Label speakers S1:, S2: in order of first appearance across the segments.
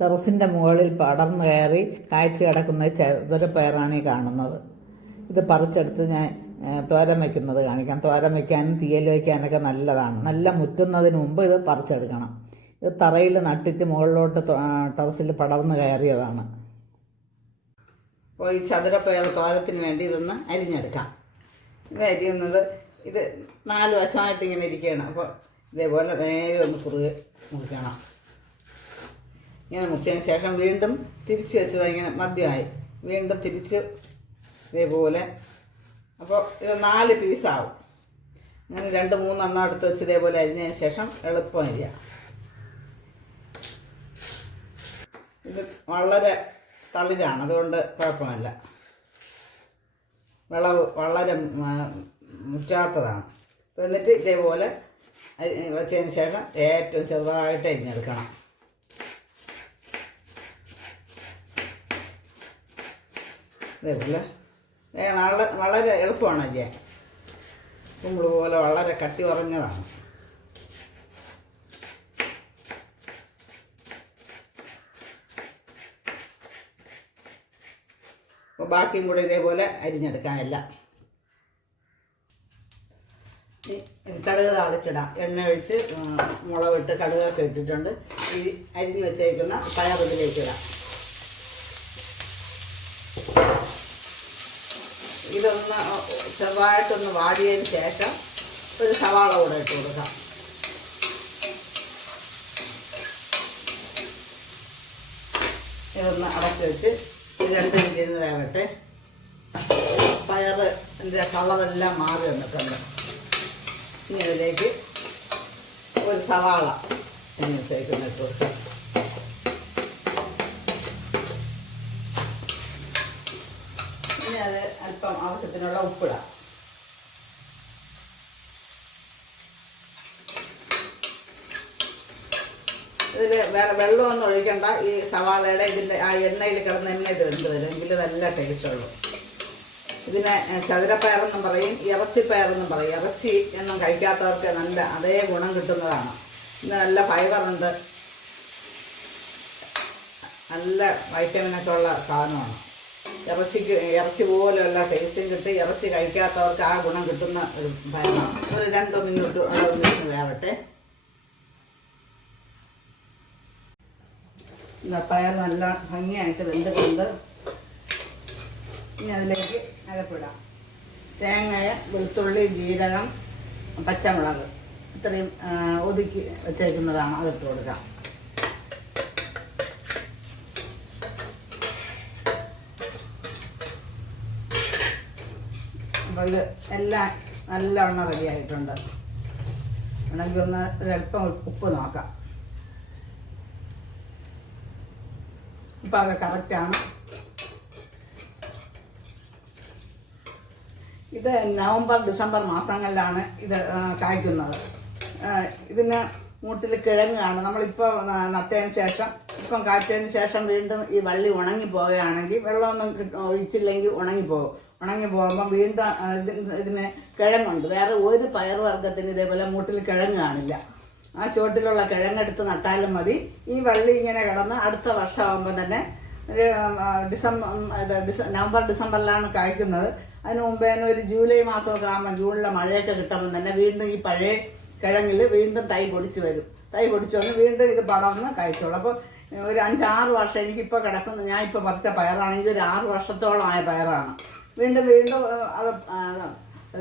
S1: ടെറസിന്റെ മുകളിൽ പടർന്നു കയറി കാഴ്ച കിടക്കുന്ന ചതുരപ്പയറാണ് ഈ കാണുന്നത്. ഇത് പറിച്ചെടുത്ത് ഞാൻ തോരം വയ്ക്കുന്നത് കാണിക്കാം. തോരൻ വയ്ക്കാനും തീയൽ വയ്ക്കാനൊക്കെ നല്ലതാണ്. നല്ല മുറ്റുന്നതിന് മുമ്പ് ഇത് പറിച്ചെടുക്കണം. ഇത് തറയിൽ നട്ടിട്ട് മുകളിലോട്ട് ടെറസിൽ പടർന്നു കയറിയതാണ്. അപ്പോൾ ഈ ചതുരപ്പയർ തോരത്തിന് വേണ്ടി ഇതൊന്ന് അരിഞ്ഞെടുക്കാം. ഇത് അരിയുന്നത് ഇത് നാല് വശമായിട്ട് ഇങ്ങനെ ഇരിക്കുകയാണ്. അപ്പോൾ ഇതേപോലെ നേരെ ഒന്ന് കുറുകെ മുറിക്കണം. ഇങ്ങനെ മുച്ചതിന് ശേഷം വീണ്ടും തിരിച്ച് വെച്ചത് ഇങ്ങനെ മദ്യമായി. വീണ്ടും തിരിച്ച് ഇതേപോലെ. അപ്പോൾ ഇത് നാല് പീസാവും അങ്ങനെ രണ്ട് മൂന്നെണ്ണം എടുത്ത് വെച്ച് ഇതേപോലെ അരിഞ്ഞതിന് ശേഷം എളുപ്പം അരിയാം ഇത് വളരെ തളിരാണ്. അതുകൊണ്ട് കുഴപ്പമില്ല. വിളവ് വളരെ മുറ്റാത്തതാണ്. എന്നിട്ട് ഇതേപോലെ വെച്ചതിന് ശേഷം ഏറ്റവും ചെറുതായിട്ട് അരിഞ്ഞെടുക്കണം. ഇതേപോലെ വളരെ വളരെ എളുപ്പമാണ് ചെയ്യാൻ കുമ്പിൾ പോലെ വളരെ കട്ടി കുറഞ്ഞതാണ്. അപ്പോൾ ബാക്കിയും കൂടെ ഇതേപോലെ അരിഞ്ഞെടുക്കാനല്ല. കടുക് താളിച്ചിടാം. എണ്ണ ഒഴിച്ച് മുളകിട്ട് കടുകൊക്കെ ഇട്ടിട്ടുണ്ട്. ഈ അരിഞ്ഞ് വെച്ചേക്കുന്ന പയർ ഇതിലേക്ക് ഇതൊന്ന് ചെറുതായിട്ടൊന്ന് വാടിയതിന് ശേഷം ഒരു സവാള കൂടെ ഇട്ട് കൊടുക്കാം. ഇതൊന്ന് അടച്ച് വെച്ച് രണ്ട് മിനിറ്റ് ഇരുന്ന് വേവട്ടെ. പയറിന്റെ കളറെല്ലാം മാറി വന്നിട്ടുണ്ട്. ഇനി അതിലേക്ക് ഒരു സവാള ഇനി ഇട്ട് കൊടുക്കാം. അത് അല്പം ആവശ്യത്തിനുള്ള ഉപ്പിടാം. ഇതിൽ വേറെ വെള്ളമൊന്നും ഒഴിക്കണ്ട. ഈ സവാളയുടെ ഇതിന്റെ ആ എണ്ണയിൽ കിടന്ന് എണ്ണ ഇത് എന്ത് വരും. എങ്കിൽ നല്ല ടേസ്റ്റ് ഉള്ളൂ. ഇതിനെ ചതുരപ്പയറെന്നും പറയും ഇറച്ചിപ്പയറെന്നും പറയും. ഇറച്ചി എന്നും കഴിക്കാത്തവർക്ക് നല്ല അതേ ഗുണം കിട്ടുന്നതാണ്. ഇന്ന് നല്ല ഫൈബറുണ്ട് നല്ല വൈറ്റമിനൊക്കെ ഉള്ള സാധനമാണ്. ഇറച്ചിക്ക് ഇറച്ചി പോലെയുള്ള ടേസ്റ്റും കിട്ടി. ഇറച്ചി കഴിക്കാത്തവർക്ക് ആ ഗുണം കിട്ടുന്ന ഒരു ഭയമാണ്. ഒരു രണ്ട് മിനിറ്റ് മിനിറ്റ് വേവട്ടെ. പയർ നല്ല ഭംഗിയായിട്ട് വെന്തിട്ടുണ്ട്. ഇനി അതിലേക്ക് അരപ്പിടാം. തേങ്ങ വെളുത്തുള്ളി ജീരകം പച്ചമുളക് ഇത്രയും ഒതുക്കി വെച്ചേക്കുന്നതാണ്. അതിട്ട് കൊടുക്കാം. അപ്പോൾ ഇത് എല്ലാം നല്ലവണ്ണം റെഡി ആയിട്ടുണ്ട്. വേണമെങ്കിൽ ഒന്ന് ഒരല്പം ഉപ്പ് നോക്കാം. ഇപ്പം അത് കറക്റ്റാണ് ഇത് നവംബർ ഡിസംബർ മാസങ്ങളിലാണ് ഇത് കായ്ക്കുന്നത്. ഇതിന് മൂട്ടിൽ കിഴങ്ങാണ് നമ്മളിപ്പോൾ നട്ടതിന് ശേഷം ഇപ്പം കാച്ചതിന് ശേഷം വീണ്ടും ഈ വള്ളി ഉണങ്ങി പോവുകയാണെങ്കിൽ വെള്ളമൊന്നും ഒഴിച്ചില്ലെങ്കിൽ ഒഴിച്ചില്ലെങ്കിൽ ഉണങ്ങിപ്പോകും ഉണങ്ങി പോകുമ്പോൾ വീണ്ടും ഇതിന് കിഴങ്ങുണ്ട്. വേറെ ഒരു പയർ വർഗത്തിന് ഇതേപോലെ മൂട്ടിൽ കിഴങ്ങ് കാണില്ല. ആ ചുവട്ടിലുള്ള കിഴങ്ങെടുത്ത് നട്ടാലും മതി. ഈ വള്ളി ഇങ്ങനെ കിടന്ന് അടുത്ത വർഷമാകുമ്പോൾ തന്നെ ഒരു ഡിസംബർ നവംബർ ഡിസംബറിലാണ് കായ്ക്കുന്നത്. അതിന് മുമ്പേ ഒരു ജൂലൈ മാസമൊക്കെ ആകുമ്പോൾ ജൂണിലെ മഴയൊക്കെ കിട്ടുമ്പോൾ തന്നെ വീണ്ടും ഈ പഴയ കിഴങ്ങിൽ വീണ്ടും തൈ പൊടിച്ച് വരും. തൈ പൊടിച്ചു വന്ന് വീണ്ടും ഇത് പടർന്ന് കായ്ച്ചോളും. അപ്പോൾ ഒരു അഞ്ചാറ് വർഷം എനിക്കിപ്പോൾ കിടക്കുന്നു. ഞാൻ ഇപ്പോൾ പറിച്ച പയറാണെങ്കിൽ ഒരു ആറ് വർഷത്തോളമായ പയറാണ്. വീണ്ടും വീണ്ടും അത്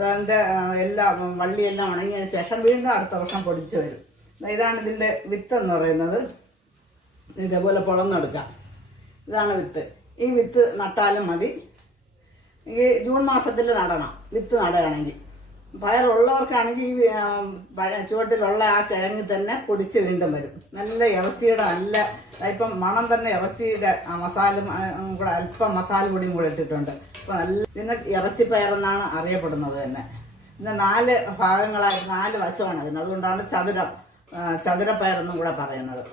S1: അതിന്റെ ആ, വള്ളിയെല്ലാം ഉണങ്ങിയതിന് ശേഷം വീണ്ടും അടുത്ത വർഷം പൊടിച്ച് വരും. ഇതാണ് ഇതിന്റെ വിത്ത് എന്ന് പറയുന്നത്. ഇതേപോലെ പുളന്നെടുക്കാം. ഇതാണ് വിത്ത്. ഈ വിത്ത് നട്ടാലും മതി. ഈ ജൂൺ മാസത്തിൽ നടണം. വിത്ത് നടുകയാണെങ്കിൽ. പയറുള്ളവർക്കാണെങ്കിൽ ഈ ചുവട്ടിലുള്ള ആ കിഴങ്ങ് തന്നെ പൊടിച്ച് വീണ്ടും വരും. നല്ല ഇറച്ചിയുടെ നല്ല ഇപ്പം മണം തന്നെ ഇറച്ചിയുടെ മസാല കൂടെ അല്പം മസാല പൊടിയും കൂടെ ഇട്ടിട്ടുണ്ട്. അപ്പം നല്ല പിന്നെ ഇറച്ചിപ്പയറെന്നാണ് അറിയപ്പെടുന്നത് തന്നെ. പിന്നെ നാല് ഭാഗങ്ങളായി നാല് വശമാണ് അതിന്. അതുകൊണ്ടാണ് ചതുരം ചതുരപ്പയറെന്നും കൂടെ പറയുന്നത്.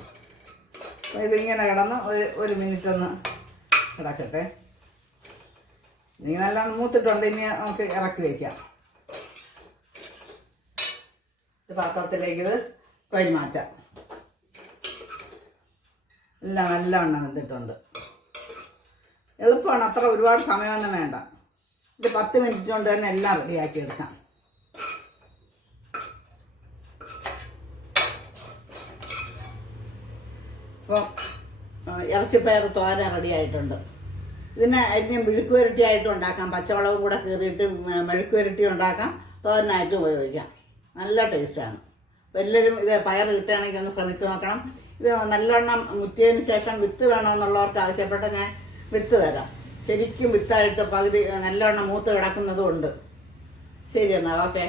S1: ഇതിങ്ങനെ കിടന്ന് ഒരു ഒരു മിനിറ്റ് ഒന്ന് കിടക്കട്ടെ. ഇനി നല്ലോണം മൂത്തിട്ടുണ്ട്. ഇനി നമുക്ക് ഇറക്കി വയ്ക്കാം ഒരു പാത്രത്തിലേക്ക് ഇത് കൈമാറ്റാം എല്ലാം നല്ലവണ്ണം വെന്തിട്ടുണ്ട്. എളുപ്പമാണ് അത്ര ഒരുപാട് സമയമൊന്നും വേണ്ട. ഇത് പത്ത് മിനിറ്റ് കൊണ്ട് തന്നെ എല്ലാം റെഡിയാക്കി എടുക്കാം. അപ്പം ഇറച്ചിപ്പയർ തോര റെഡി ആയിട്ടുണ്ട്. ഇതിനെ അരിഞ്ഞ് മെഴുക്കുവരട്ടി ആയിട്ടും ഉണ്ടാക്കാം. പച്ചമുളക് കൂടെ കീറിയിട്ട് മെഴുക്കുവരട്ടി മെഴുക്ക് വരട്ടി ഉണ്ടാക്കാം. തോരനായിട്ടും ഉപയോഗിക്കാം. നല്ല ടേസ്റ്റാണ്. എല്ലാവരും ഇത് പയർ കിട്ടുകയാണെങ്കിൽ ഒന്ന് ശ്രമിച്ചു നോക്കണം. ഇത് നല്ലവണ്ണം മുറ്റിയതിന് ശേഷം വിത്ത് വേണമെന്നുള്ളവർക്ക് ആവശ്യപ്പെട്ട ഞാൻ വിത്ത് തരാം. ശരിക്കും വിത്തായിട്ട് പകുതി നല്ലവണ്ണം മൂത്ത് കിടക്കുന്നതും ഉണ്ട്. ശരി എന്നാൽ ഓക്കെ.